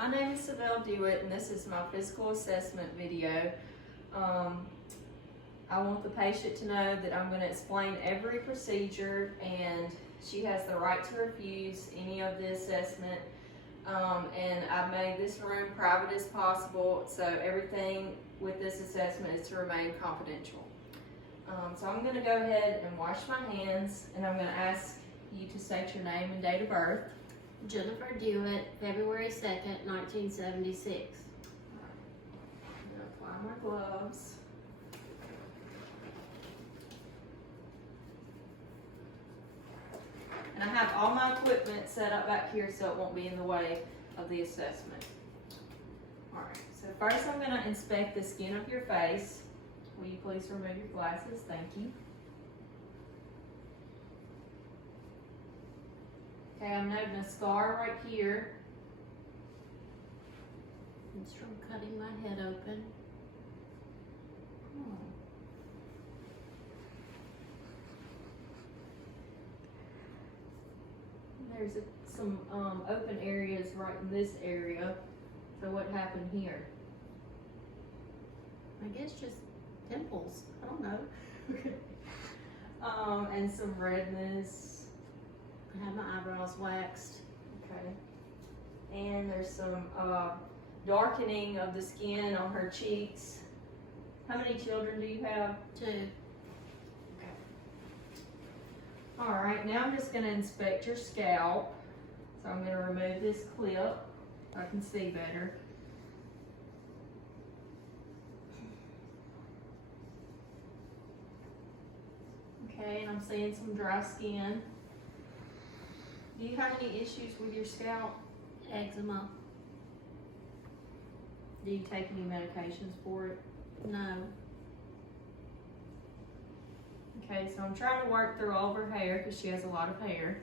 My name is Savelle Dewitt, and this is my physical assessment video. I want the patient to know that I'm going to explain every procedure, and she has the right to refuse any of the assessment. And I've made this room private as possible, so everything with this assessment is to remain confidential. So I'm going to go ahead and wash my hands, and I'm going to ask you to state your name and date of birth. Jennifer Dewitt, February 2nd, 1976. I'm going to apply my gloves. And I have all my equipment set up back here so it won't be in the way of the assessment. Alright, so first I'm going to inspect the skin of your face. Will you please remove your glasses? Thank you. Okay, I'm noting a scar right here. It's from cutting my head open. There's some open areas right in this area. So what happened here? I guess just pimples. I don't know. And some redness. I have my eyebrows waxed. Okay. And there's some darkening of the skin on her cheeks. How many children do you have? 2. Okay. All right, now I'm just going to inspect your scalp. So I'm going to remove this clip so I can see better. Okay, and I'm seeing some dry skin. Do you have any issues with your scalp? Eczema. Do you take any medications for it? No. Okay, so I'm trying to work through all of her hair because she has a lot of hair.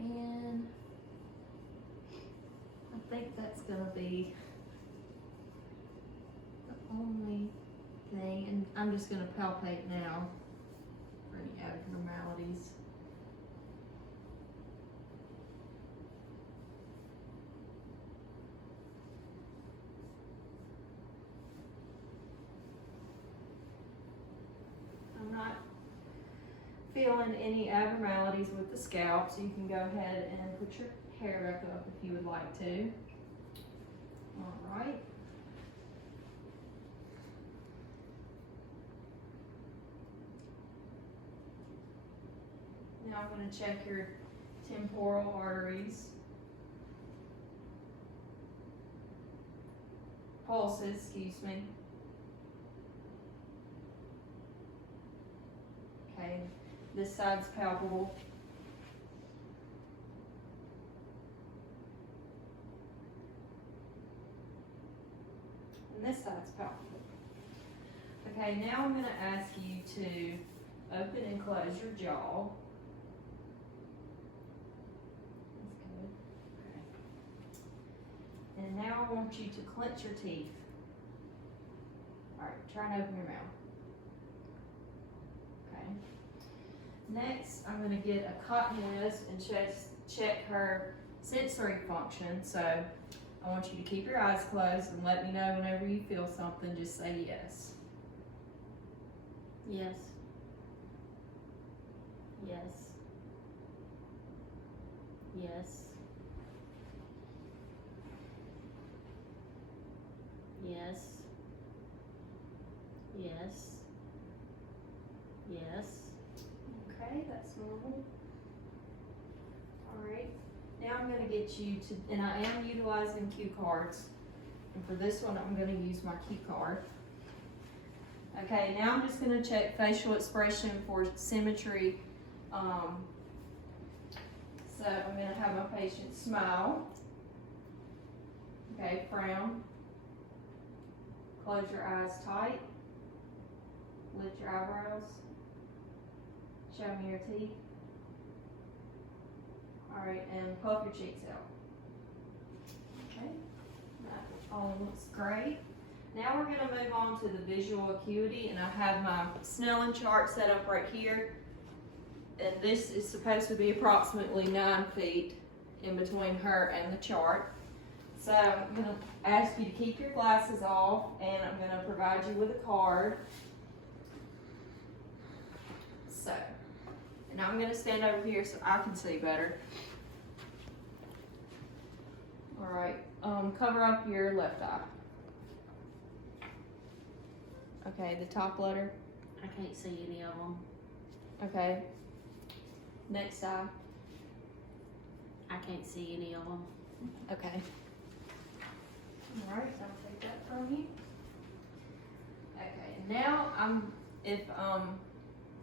And I think that's going to be the only thing. And I'm just going to palpate now for any abnormalities. I'm not feeling any abnormalities with the scalp, so you can go ahead and put your hair back up if you would like to. All right. Now I'm going to check your temporal arteries. Pulses, excuse me. Okay, this side's palpable. And this side's palpable. Okay, now I'm going to ask you to open and close your jaw. That's good. Okay. And now I want you to clench your teeth. Alright, try and open your mouth. Next, I'm going to get a cotton whisk and check her sensory function. So I want you to keep your eyes closed and let me know whenever you feel something. Just say yes. Yes. Yes. Yes. Yes. Yes. Yes. Okay, that's normal. All right. Now I'm going to get you to, and I am utilizing cue cards. And for this one, I'm going to use my cue card. Okay, now I'm just going to check facial expression for symmetry. So I'm going to have my patient smile. Okay, frown. Close your eyes tight. Lift your eyebrows. Show me your teeth. Alright, and puff your cheeks out. Okay, that all looks great. Now we're going to move on to the visual acuity, and I have my Snellen chart set up right here. and this is supposed to be approximately 9 feet in between her and the chart. So I'm gonna ask you to keep your glasses off, and I'm gonna provide you with a card. So, and I'm gonna stand over here so I can see better. All right, cover up your left eye. Okay, the top letter. I can't see any of them. Okay. Next eye. I can't see any of them. Okay. All right, so I'll take that from you. Okay, now if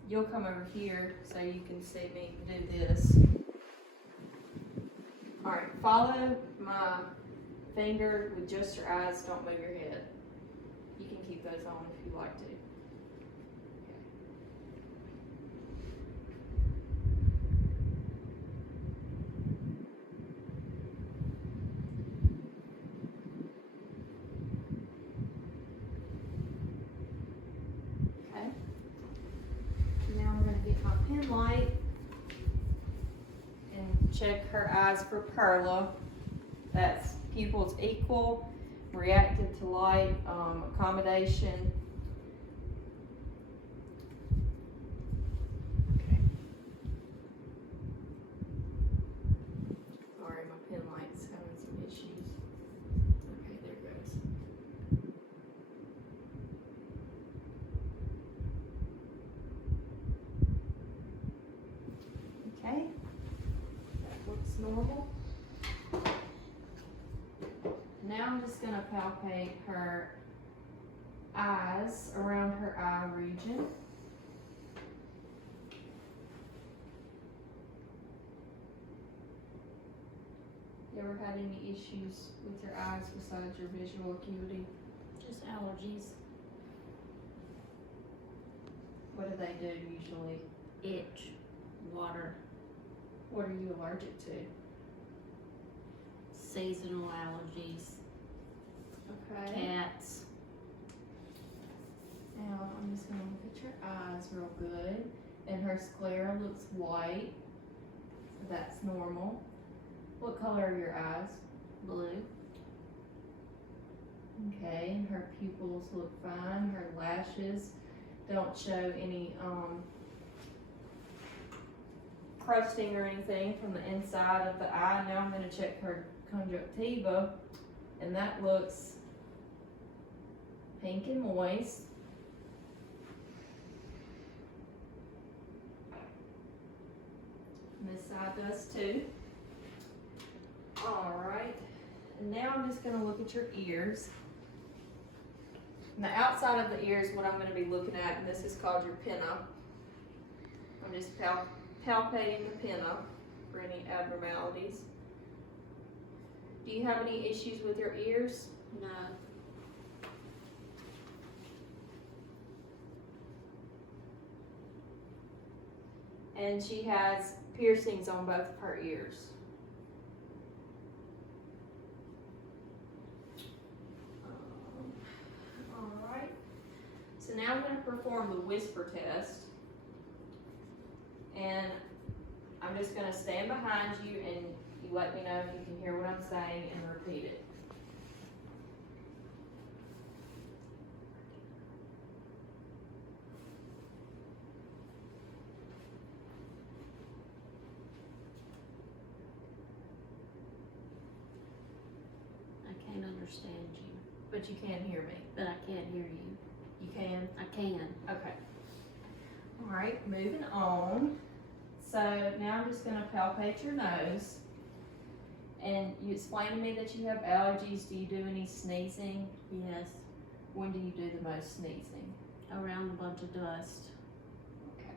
you'll come over here so you can see me do this. All right, follow my finger with just your eyes. Don't move your head. You can keep those on if you like to. Okay. Now I'm going to get my pen light and check her eyes for Perla. That's pupils equal, reactive to light, accommodation. Okay. Sorry, my pen light's having some issues. Okay, there it goes. Okay, that looks normal. Now I'm just going to palpate her eyes around her eye region. You ever had any issues with your eyes besides your visual acuity? Just allergies. What do they do usually? Itch. Water. What are you allergic to? Seasonal allergies. Okay. Cats. Now I'm just going to look at your eyes real good. And her sclera looks white. So that's normal. What color are your eyes? Blue. Okay, and her pupils look fine. Her lashes don't show any crusting or anything from the inside of the eye. Now I'm going to check her conjunctiva, and that looks pink and moist. And this side does too. Alright, and now I'm just going to look at your ears. And the outside of the ear is what I'm going to be looking at, and this is called your pinna. I'm just palpating the pinna for any abnormalities. Do you have any issues with your ears? No. And she has piercings on both of her ears. Alright. So now I'm going to perform the whisper test. And I'm just going to stand behind you and you let me know if you can hear what I'm saying and repeat it. I can't understand you. But you can hear me. But I can't hear you. You can? I can. Okay. Alright, moving on. So now I'm just going to palpate your nose. And you explained to me that you have allergies. Do you do any sneezing? Yes. When do you do the most sneezing? Around a bunch of dust. Okay.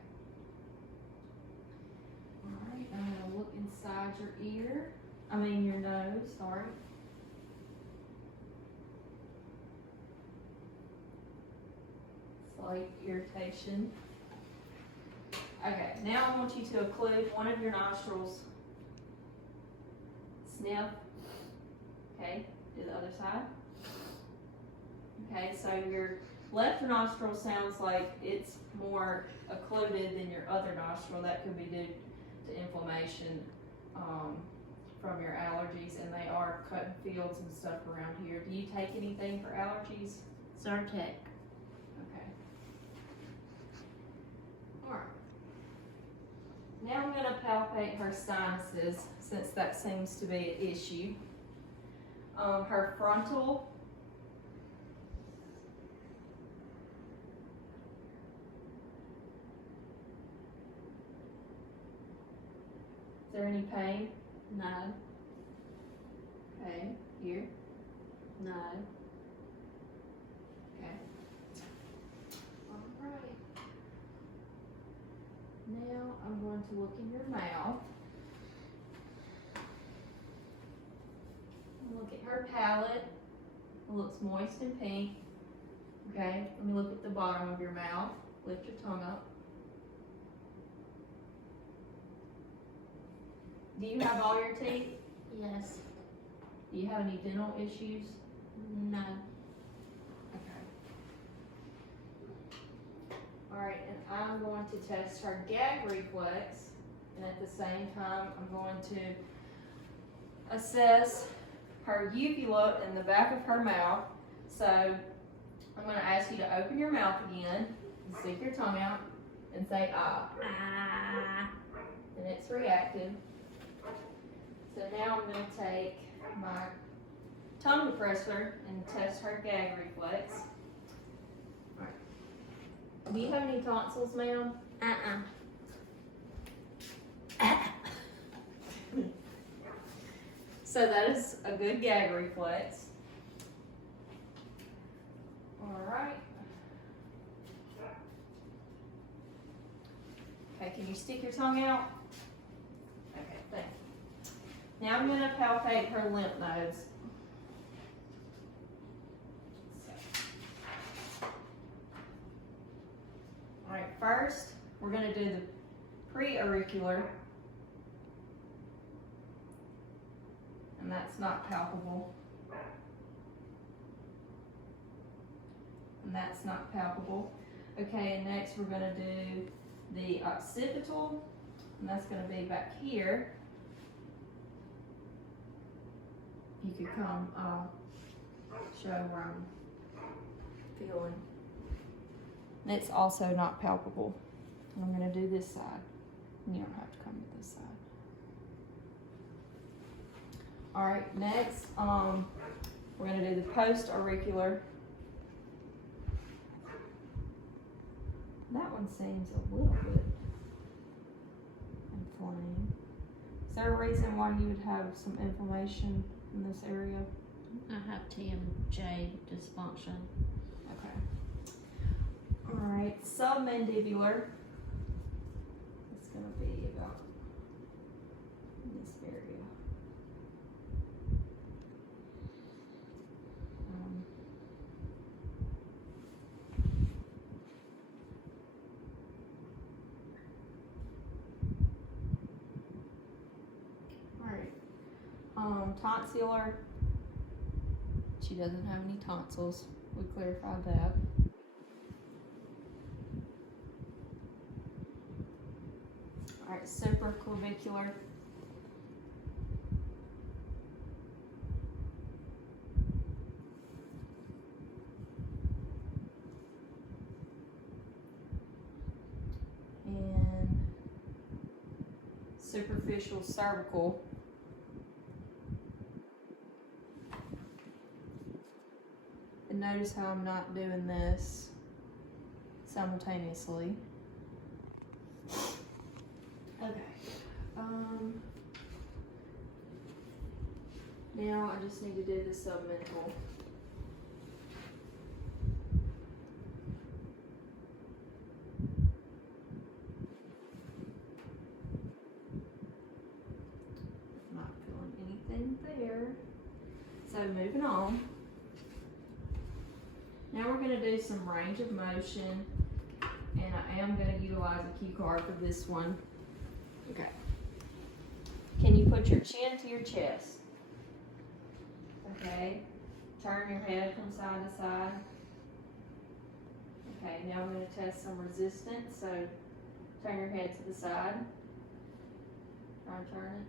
Alright, I'm going to look inside your nose, sorry. Slight irritation. Okay, now I want you to occlude one of your nostrils. Sniff. Okay, do the other side. Okay, so your left nostril sounds like it's more occluded than your other nostril. That could be due to inflammation from your allergies, and they are cutting fields and stuff around here. Do you take anything for allergies? Zyrtec. Okay. Alright. Now I'm going to palpate her sinuses, since that seems to be an issue. Her frontal. Is there any pain? No, Okay. Here? no. Okay. Alright. Now I'm going to look in your mouth. Look at her palate. It looks moist and pink. Okay, let me look at the bottom of your mouth. Lift your tongue up. Do you have all your teeth? Yes. Do you have any dental issues? No. Okay. Alright, and I'm going to test her gag reflex, and at the same time, I'm going to assess her uvula in the back of her mouth. So, I'm going to ask you to open your mouth again, and stick your tongue out, and say ah. Ah. And it's reactive. So now I'm going to take my tongue depressor and test her gag reflex. Alright. Do you have any tonsils, ma'am? So that is a good gag reflex. Alright. Okay, can you stick your tongue out? Okay, thank you. Now I'm going to palpate her lymph nodes. Alright, first we're going to do the pre-auricular. And that's not palpable. And that's not palpable. Okay, and next we're going to do the occipital, and that's going to be back here. You could come show where I'm feeling. And it's also not palpable. And I'm going to do this side. And you don't have to come to this side. Alright, next, we're going to do the post-auricular. That one seems a little bit inflamed. Is there a reason why you would have some inflammation in this area? I have TMJ dysfunction. Okay. Alright, submandibular. It's going to be about in this area. Tonsillar. She doesn't have any tonsils. We clarified that. Alright, supraclavicular. And superficial cervical. And notice how I'm not doing this simultaneously. Okay. Now I just need to do the submental. Not feeling anything there. So moving on. Now we're going to do some range of motion, and I am going to utilize a cue card for this one. Okay. Can you put your chin to your chest? Okay. Turn your head from side to side. Okay, now I'm gonna test some resistance, so turn your head to the side. Try and turn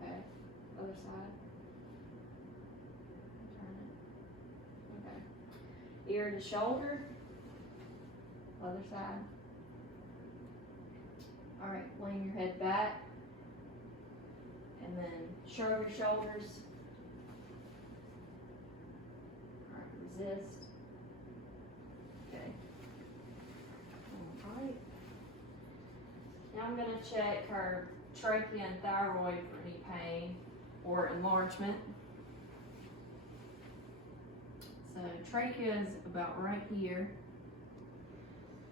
it. Okay, other side. Turn it. Okay. Ear to shoulder. Other side. Alright, lean your head back. And then shrug your shoulders. Alright, resist. Okay. Alright. Now I'm going to check her trachea and thyroid for any pain or enlargement. So trachea is about right here.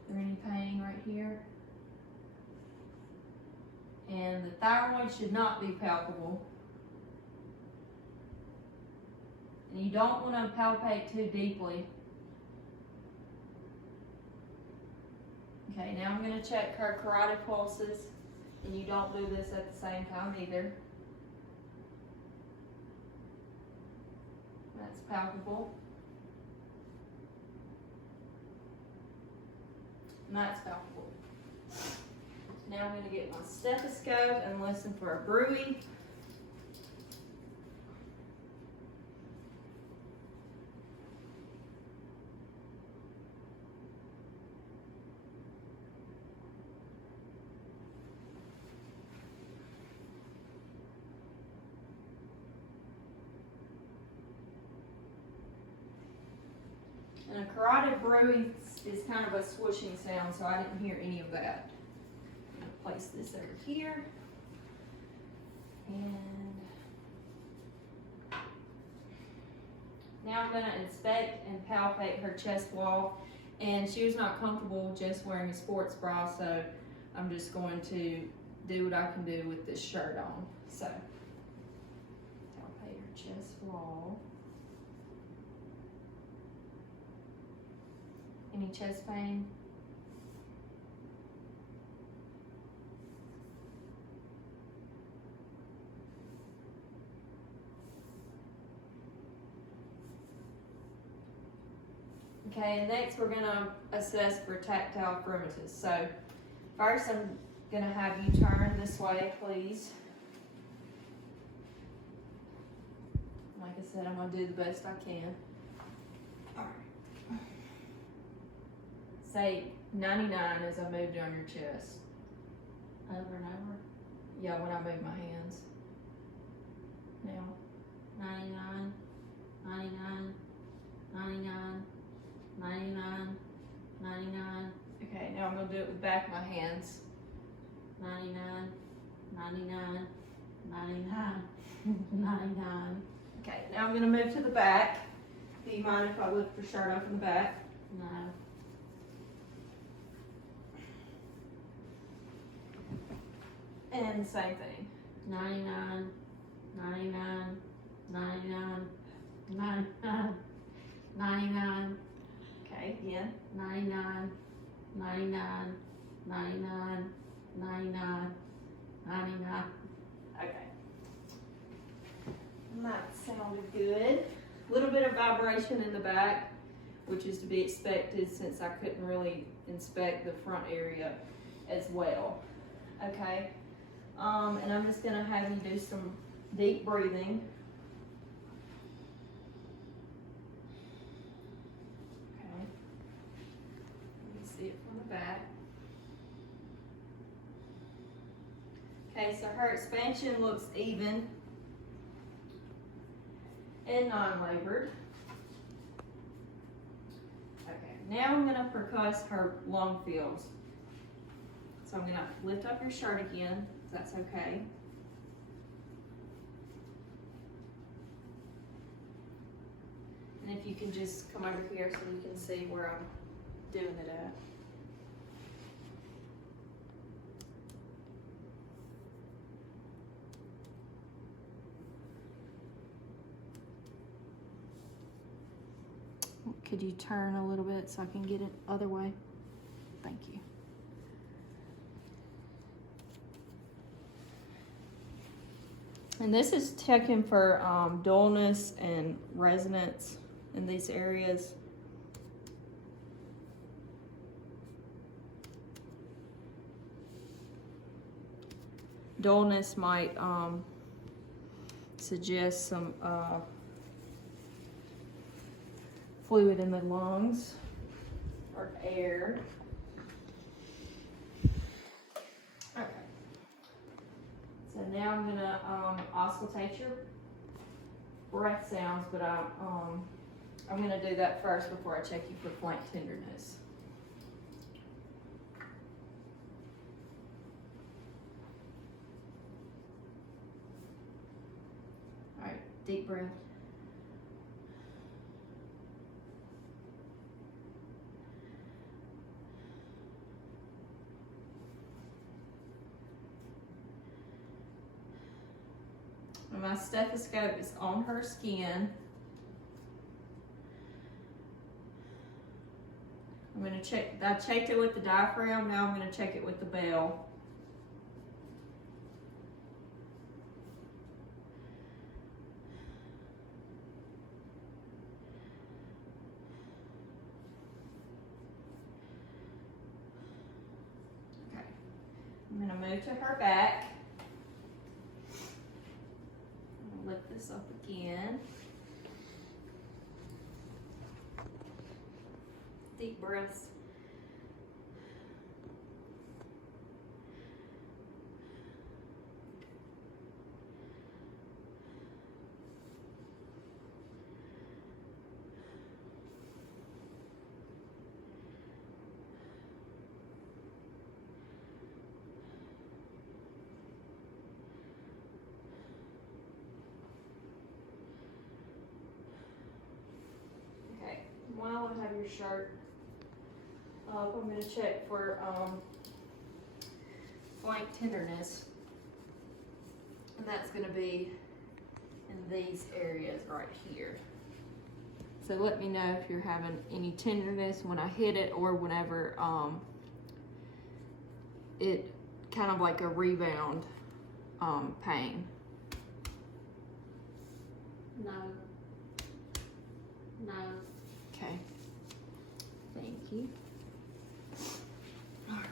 Is there any pain right here? And the thyroid should not be palpable. And you don't want to palpate too deeply. Okay, now I'm going to check her carotid pulses, and you don't do this at the same time either. That's palpable. And that's palpable. Now I'm going to get my stethoscope and listen for a bruit. And a carotid bruit is kind of a swooshing sound, so I didn't hear any of that. Place this over here, and now I'm going to inspect and palpate her chest wall. And she was not comfortable just wearing a sports bra, so I'm just going to do what I can do with this shirt on. So palpate her chest wall. Any chest pain? Okay, and next we're gonna assess for tactile firmness. So first I'm gonna have you turn this way, please. Like I said, I'm gonna do the best I can. All right. Say 99 as I move down your chest. Over and over. Yeah, when I move my hands. Now. 99, 99, 99, 99, 99, Okay, now I'm gonna do it with the back of my hands. 99, 99, 99, 99. Okay, now I'm gonna move to the back. Do you mind if I lift the shirt up in the back? No. And same thing. 99, 99, 99, 99, 99, Okay, again. 99, 99, 99, 99, 99. Okay. That sounded good. A little bit of vibration in the back, which is to be expected since I couldn't really inspect the front area as well. Okay. And I'm just gonna have you do some deep breathing. Okay. Let me see it from the back. Okay, so her expansion looks even and non-labored. Okay, now I'm gonna percuss her lung fields. So I'm gonna lift up your shirt again, if that's okay. And if you can just come over here so you can see where I'm doing it at. Could you turn a little bit so I can get it other way? Thank you. And this is checking for dullness and resonance in these areas. Dullness might suggest some fluid in the lungs or air. Okay. So now I'm gonna auscultate your breath sounds, but I'm gonna do that first before I check you for flank tenderness. All right, deep breath. And my stethoscope is on her skin. I'm gonna check, I checked it with the diaphragm, now I'm gonna check it with the bell. Okay, I'm gonna move to her back. Lift this up again. Deep breaths. While I have your shirt up, I'm going to check for flank tenderness, and that's going to be in these areas right here. So let me know if you're having any tenderness when I hit it, or whenever it kind of like a rebound pain. No. No. Okay, thank you. All right.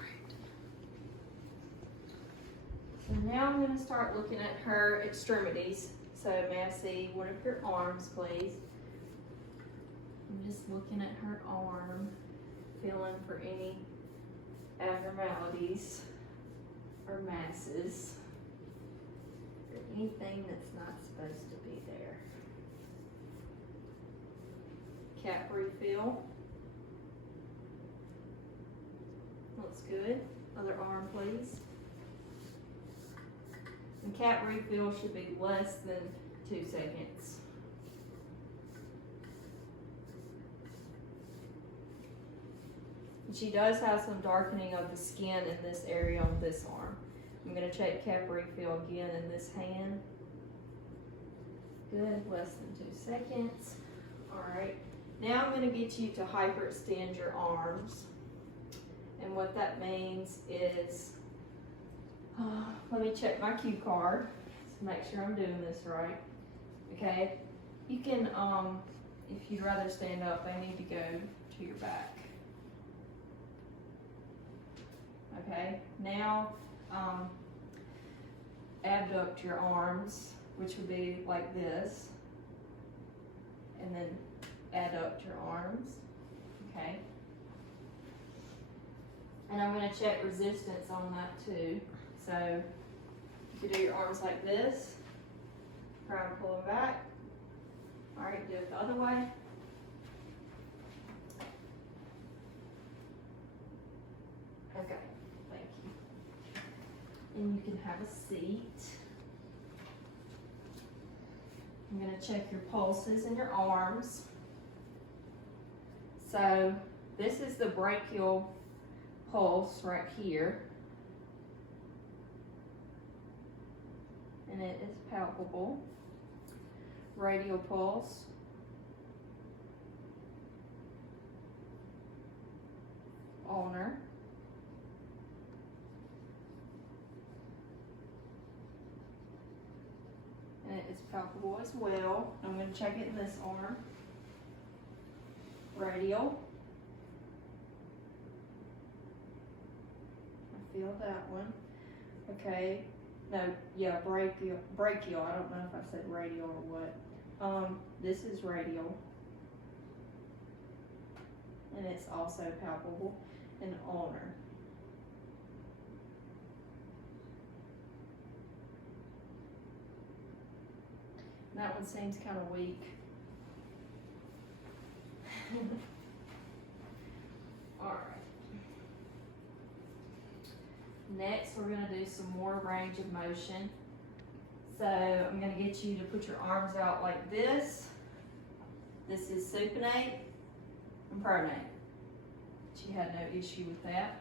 So now I'm going to start looking at her extremities. So may I see one of your arms, please? I'm just looking at her arm, feeling for any abnormalities or masses or anything that's not supposed to be there. Cap refill. Looks good. Other arm, please. And cap refill should be less than 2 seconds. And she does have some darkening of the skin in this area on this arm. I'm going to check cap refill again in this hand. Good, less than 2 seconds. All right. Now I'm going to get you to hyperextend your arms. And what that means is, let me check my cue card to make sure I'm doing this right. Okay, you can, if you'd rather stand up, they need to go to your back. Okay, now abduct your arms, which would be like this, and then adduct your arms, okay? And I'm going to check resistance on that too. So you do your arms like this, try and pull them back. All right, do it the other way. Okay, thank you. And you can have a seat. I'm going to check your pulses in your arms. So this is the brachial pulse right here. And it is palpable. Radial pulse. Ulnar. And it is palpable as well. I'm going to check it in this arm. Radial. I feel that one. Okay. no, yeah, brachial, I don't know if I said radial or what. This is radial. And it's also palpable and ulnar. That one seems kind of weak. Alright. Next, we're going to do some more range of motion. So, I'm going to get you to put your arms out like this. This is supinate and pronate. She had no issue with that.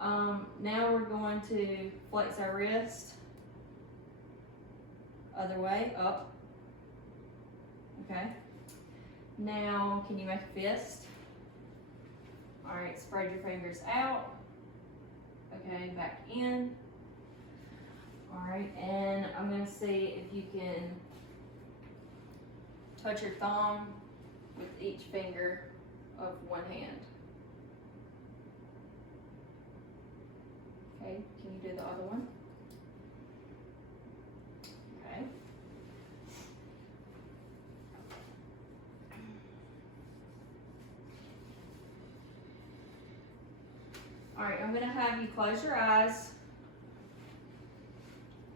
Now we're going to flex our wrist. Other way, up. Okay. Now, can you make a fist? Alright, spread your fingers out. Okay, back in. Alright, and I'm going to see if you can touch your thumb with each finger of one hand. Okay, can you do the other one? Okay. Alright, I'm going to have you close your eyes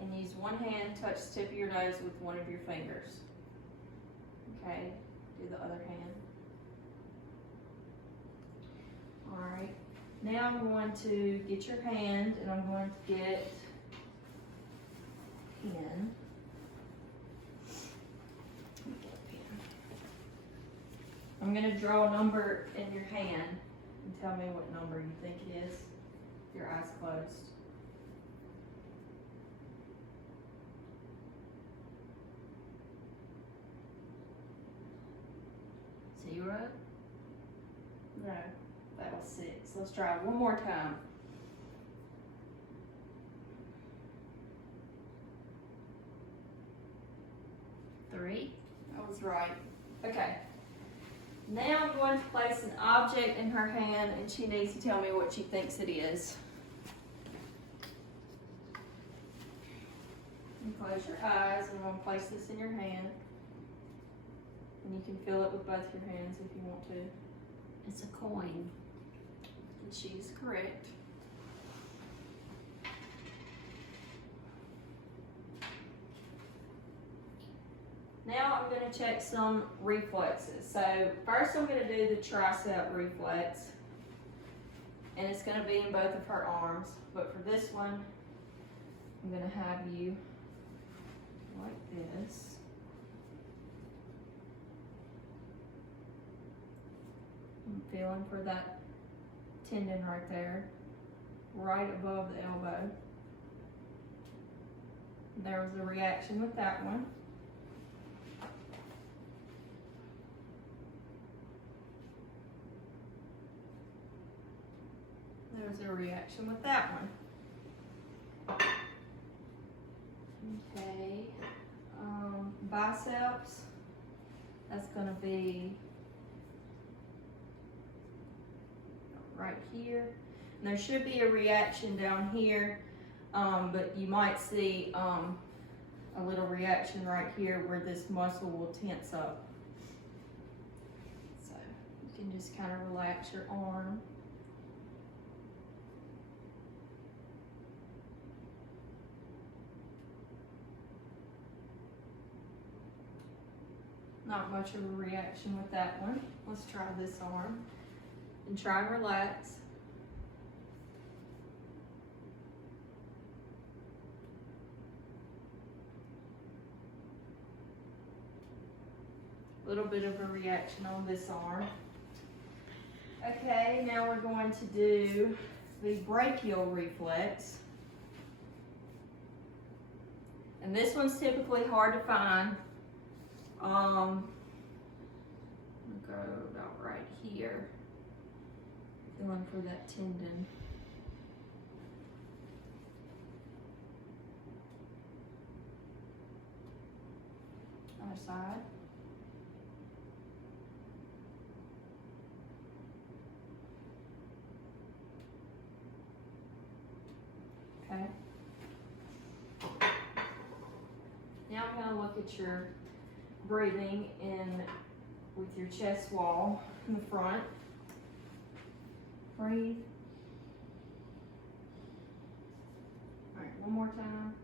and use one hand, touch the tip of your nose with one of your fingers. Okay, do the other hand. Alright, now I'm going to get your hand and I'm going to get a pen. I'm going to draw a number in your hand and tell me what number you think it is. Your eyes closed. Zero. No, that was 6. Let's try one more time. Three. That was right. Okay. Now I'm going to place an object in her hand and she needs to tell me what she thinks it is. You close your eyes and I'm going to place this in your hand. And you can feel it with both your hands if you want to. It's a coin. And she's correct. Now I'm going to check some reflexes. So first I'm going to do the tricep reflex. And it's going to be in both of her arms. But for this one, I'm going to have you like this. I'm feeling for that tendon right there, right above the elbow. There was a reaction with that one. There was a reaction with that one. Okay, biceps, that's going to be right here. And there should be a reaction down here, but you might see a little reaction right here where this muscle will tense up. So you can just kind of relax your arm. Not much of a reaction with that one. Let's try this arm and try and relax. A little bit of a reaction on this arm. Okay, now we're going to do the brachial reflex. And this one's typically hard to find. I'll go about right here. Feeling for that tendon. Other side. Okay. Now I'm gonna look at your breathing with your chest wall in the front. Breathe. Alright, one more time.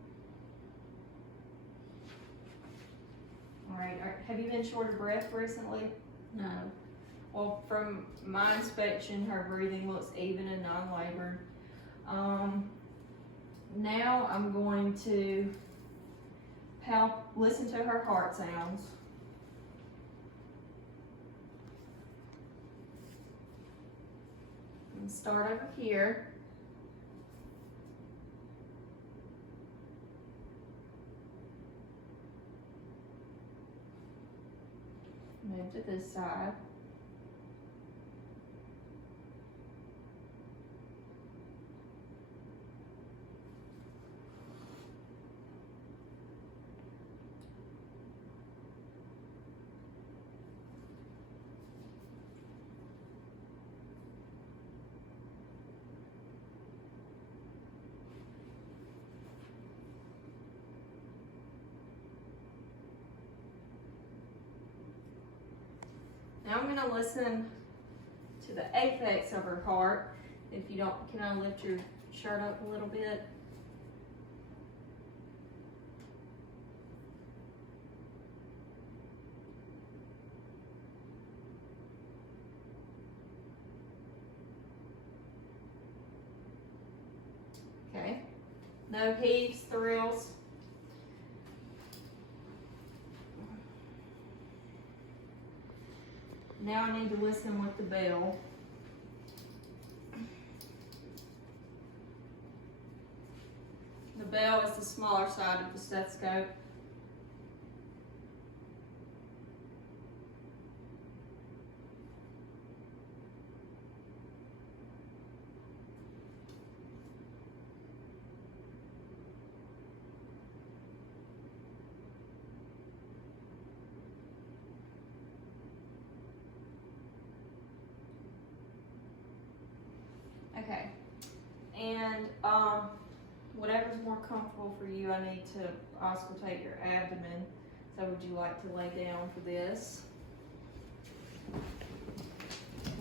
Alright, have you been short of breath recently? No. Well, from my inspection, her breathing looks even and non-labored. Now I'm going to listen to her heart sounds. And start over here. Move to this side. Now I'm gonna listen to the apex of her heart. If you don't, can I lift your shirt up a little bit? Okay. No heaves, thrills. Now I need to listen with the bell. The bell is the smaller side of the stethoscope. Okay, and whatever's more comfortable for you, I need to auscultate your abdomen. So would you like to lay down for this?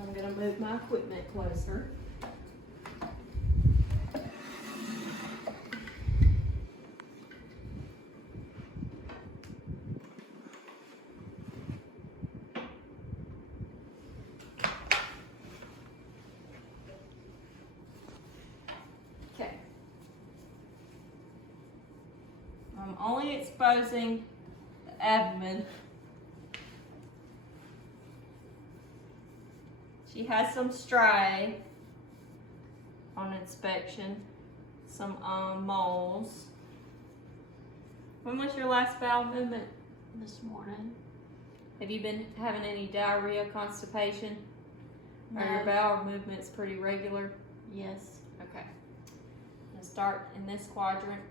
I'm gonna move my equipment closer. Okay. I'm only exposing the abdomen. She has some striae on inspection, some moles. When was your last bowel movement? This morning. Have you been having any diarrhea, constipation? No. Are your bowel movements pretty regular? Yes. Okay. Let's start in this quadrant.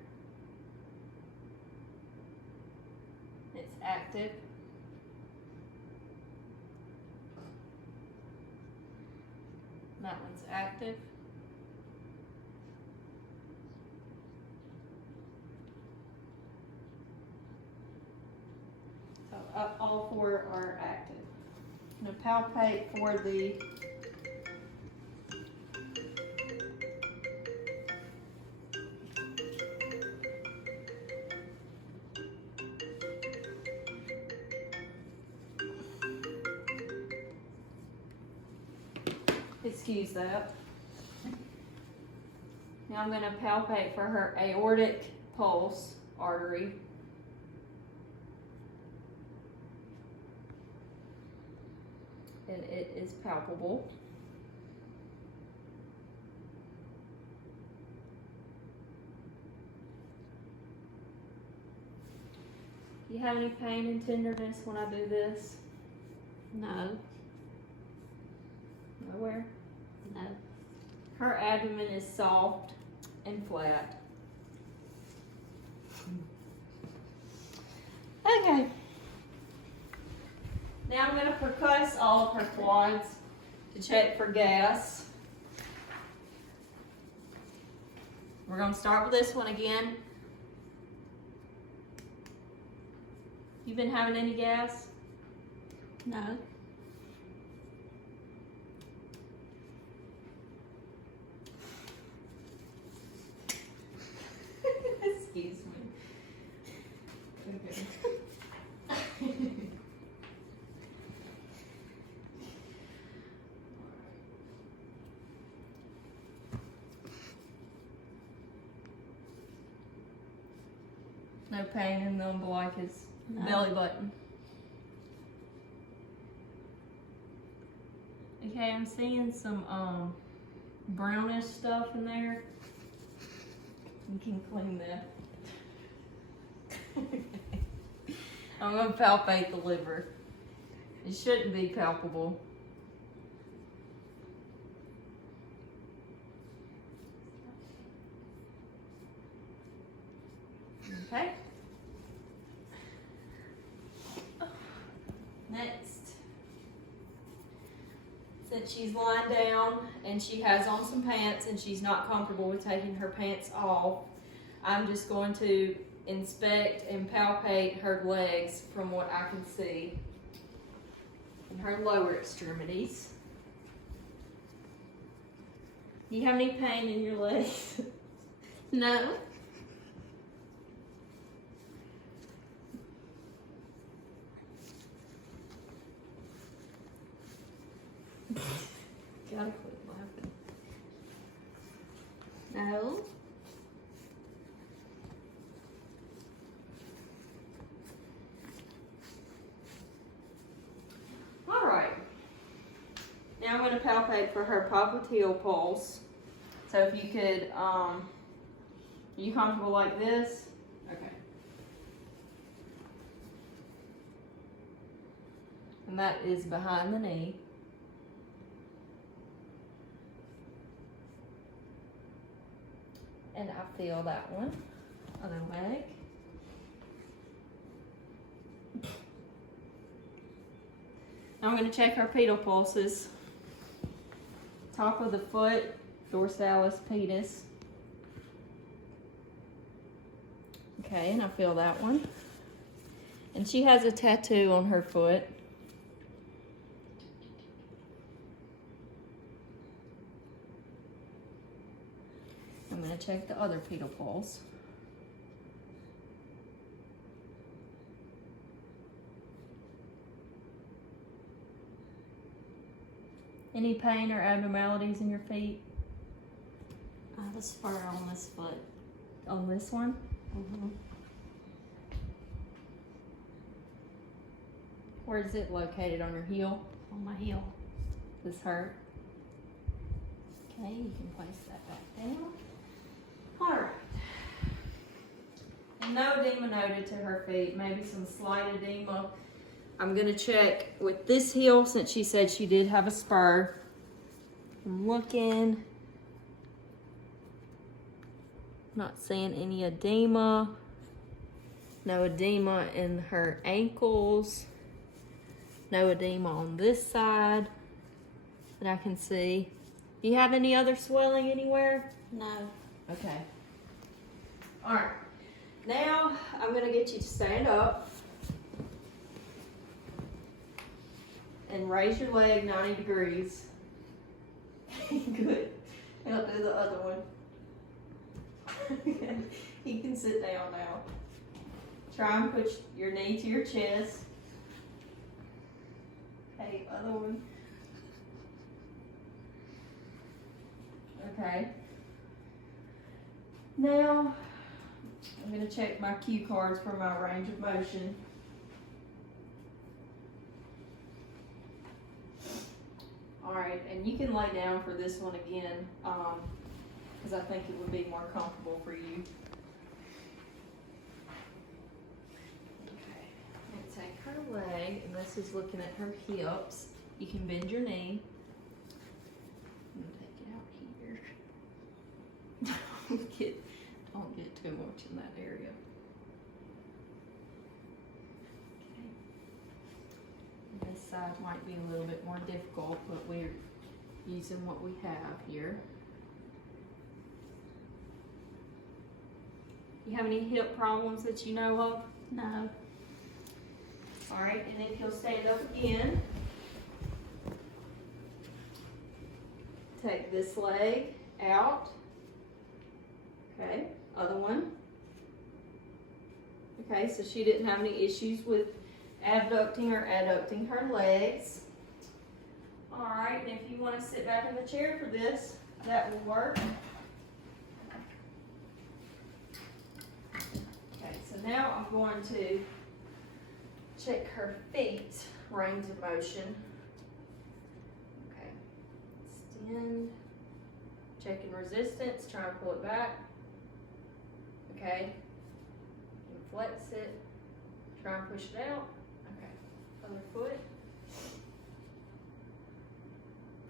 It's active. That one's active. So all four are active. I'm going to palpate for the excuse that. Now I'm going to palpate for her aortic pulse artery. And it is palpable. Do you have any pain and tenderness when I do this? No. Nowhere? No. Her abdomen is soft and flat. Okay. Now I'm going to percuss all of her quads to check for gas. We're going to start with this one again. You been having any gas? No. Excuse me. Okay. No pain in the umbilicus No. belly button. Okay, I'm seeing some brownish stuff in there. You can clean that. I'm gonna palpate the liver. It shouldn't be palpable. Okay. Next, since she's lying down and she has on some pants and she's not comfortable with taking her pants off, I'm just going to inspect and palpate her legs from what I can see and her lower extremities. Do you have any pain in your legs? No. Gotta quit laughing. No. All right. Now I'm going to palpate for her popliteal pulse. So if you could, are you comfortable like this? Okay. And that is behind the knee. And I feel that one. Other leg. Now I'm going to check her pedal pulses. Top of the foot, dorsalis pedis. Okay, and I feel that one. And she has a tattoo on her foot. I'm going to check the other pedal pulse. Any pain or abnormalities in your feet? I have a spur on this foot. On this one? Mm-hmm. Where is it located? On your heel? On my heel. This hurt? Okay, you can place that back down. Alright. And no edema noted to her feet, maybe some slight edema. I'm gonna check with this heel since she said she did have a spur. I'm looking. Not seeing any edema. No edema in her ankles. No edema on this side that I can see. Do you have any other swelling anywhere? No. Okay. All right. Now I'm gonna get you to stand up and raise your leg 90 degrees. Good. And I'll do the other one. You can sit down now. Try and put your knee to your chest. Okay, other one. Okay. Now, I'm going to check my cue cards for my range of motion. Alright, and you can lay down for this one again, because I think it would be more comfortable for you. Okay, I'm going to take her leg, and this is looking at her hips. You can bend your knee. I'm going to take it out here. Don't get too much in that area. Okay. This side might be a little bit more difficult, but we're using what we have here. You have any hip problems that you know of? No. Alright, and if you'll stand up again. Take this leg out. Okay, other one. Okay, so she didn't have any issues with abducting or adducting her legs. Alright, and if you want to sit back in the chair for this, that will work. Okay, so now I'm going to check her feet range of motion. Okay, extend, checking resistance, try and pull it back. Okay, and flex it, try and push it out. Okay, other foot,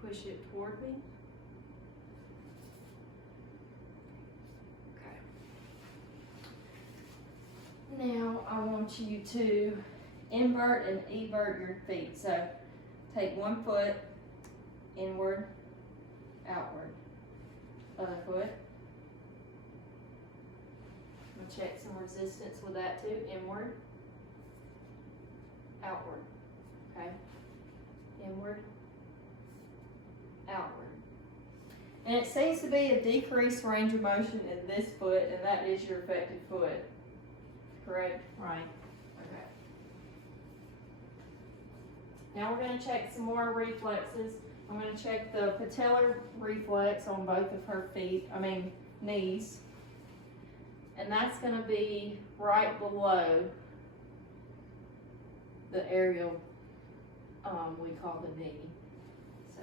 push it toward me. Okay. Now I want you to invert and evert your feet. So take one foot, inward, outward. Other foot. I'm gonna check some resistance with that too. Inward, outward. Okay. Inward, outward. And it seems to be a decreased range of motion in this foot, and that is your affected foot. Correct? Right. Okay. Now we're going to check some more reflexes. I'm going to check the patellar reflex on both of her knees. And that's going to be right below the area we call the knee. So,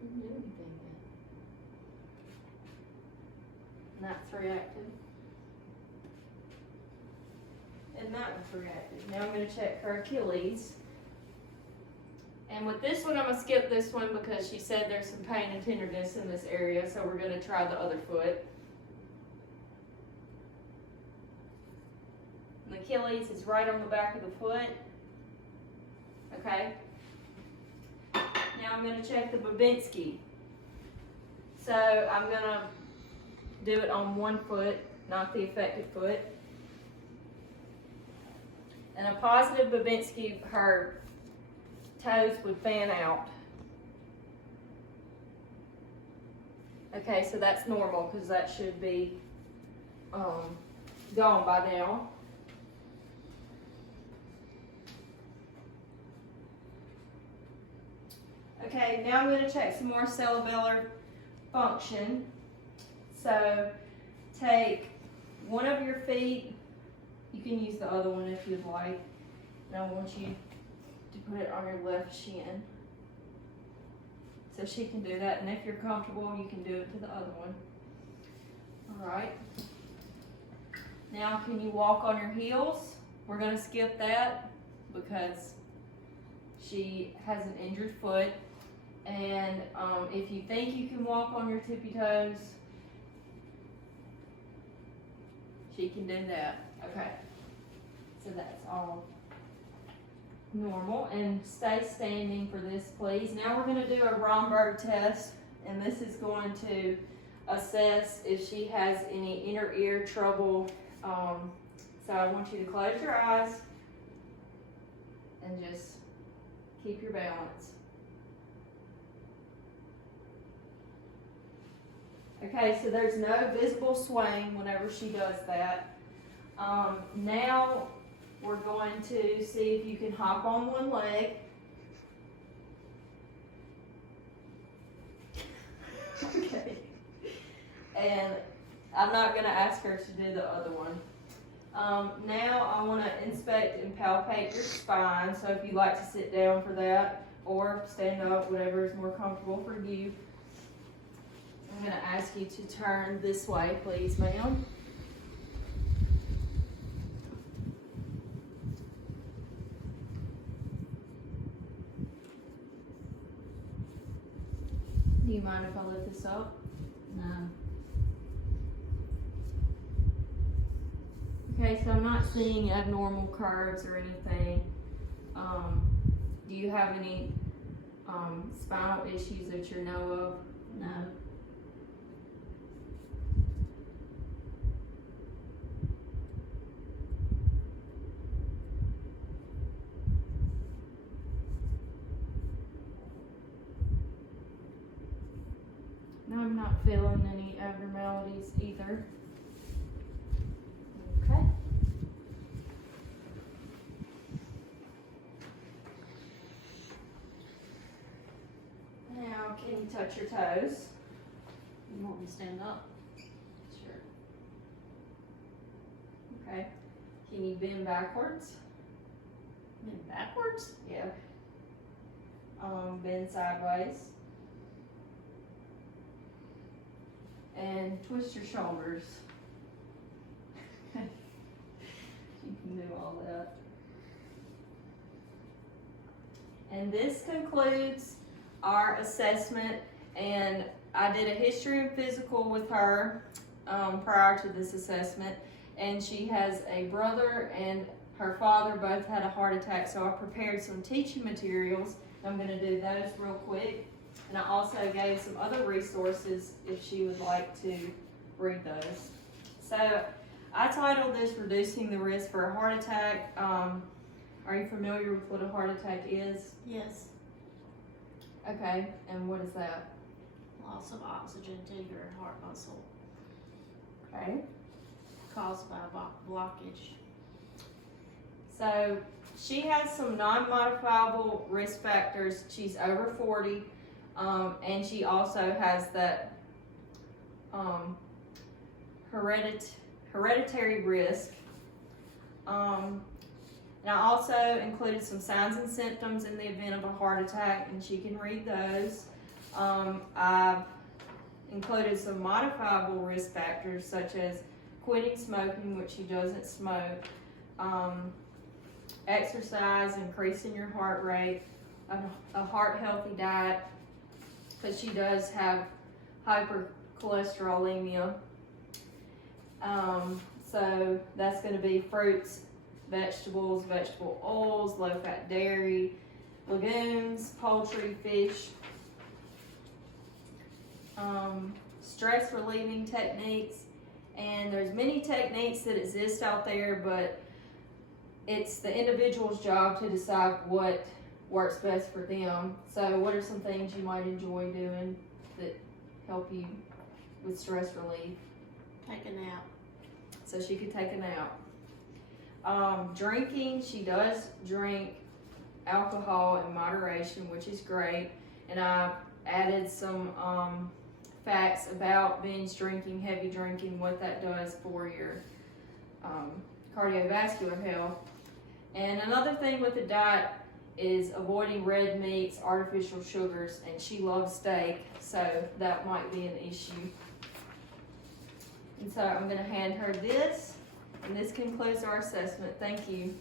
didn't do anything yet. And that's reactive. And that one's reactive. Now I'm going to check her Achilles. And with this one, I'm going to skip this one because she said there's some pain and tenderness in this area, so we're going to try the other foot. And the Achilles is right on the back of the foot. Okay. Now I'm going to check the Babinski. So I'm going to do it on one foot, not the affected foot. And a positive Babinski, her toes would fan out. Okay, so that's normal because that should be gone by now. Okay, now I'm going to check some more cerebellar function. So take one of your feet, you can use the other one if you'd like, and I want you to put it on your left shin. So she can do that, and if you're comfortable, you can do it to the other one. Alright. Now can you walk on your heels? We're going to skip that because she has an injured foot. And if you think you can walk on your tippy toes, she can do that. Okay. So that's all normal. And stay standing for this, please. Now we're going to do a Romberg test. And this is going to assess if she has any inner ear trouble. So I want you to close your eyes and just keep your balance. Okay, so there's no visible swaying whenever she does that. Now we're going to see if you can hop on one leg. Okay. And I'm not going to ask her to do the other one. Now I want to inspect and palpate your spine. So if you'd like to sit down for that or stand up, whatever is more comfortable for you. I'm going to ask you to turn this way, please, ma'am. Do you mind if I lift this up? No. Okay, so I'm not seeing abnormal curves or anything. Do you have any spinal issues that you know of? No. feeling any abnormalities either. Okay. Now, can you touch your toes? You want me to stand up? Sure. Okay. Can you bend backwards? Bend backwards? Yeah. Bend sideways. And twist your shoulders. You can do all that. And this concludes our assessment, and I did a history and physical with her prior to this assessment, and she has a brother and her father both had a heart attack, so I prepared some teaching materials. I'm going to do those real quick, and I also gave some other resources if she would like to read those. So I titled this Reducing the Risk for a Heart Attack. Are you familiar with what a heart attack is? Yes. Okay, and what is that? Loss of oxygen to your heart muscle Okay. caused by a blockage. So she has some non-modifiable risk factors. She's over 40, and she also has that hereditary risk. And I also included some signs and symptoms in the event of a heart attack, and she can read those. I've included some modifiable risk factors such as quitting smoking, which she doesn't smoke, exercise, increasing your heart rate, a heart healthy diet, because she does have hypercholesterolemia. So that's going to be fruits, vegetables, vegetable oils, low fat dairy, legumes, poultry, fish, stress relieving techniques. And there's many techniques that exist out there, but it's the individual's job to decide what works best for them. So what are some things you might enjoy doing that help you with stress relief? Take a nap. So she could take a nap. Drinking, she does drink alcohol in moderation, which is great. And I added some facts about binge drinking, heavy drinking, what that does for your cardiovascular health. And another thing with the diet is avoiding red meats, artificial sugars, and she loves steak, so that might be an issue. And so I'm going to hand her this, and this concludes our assessment. Thank you.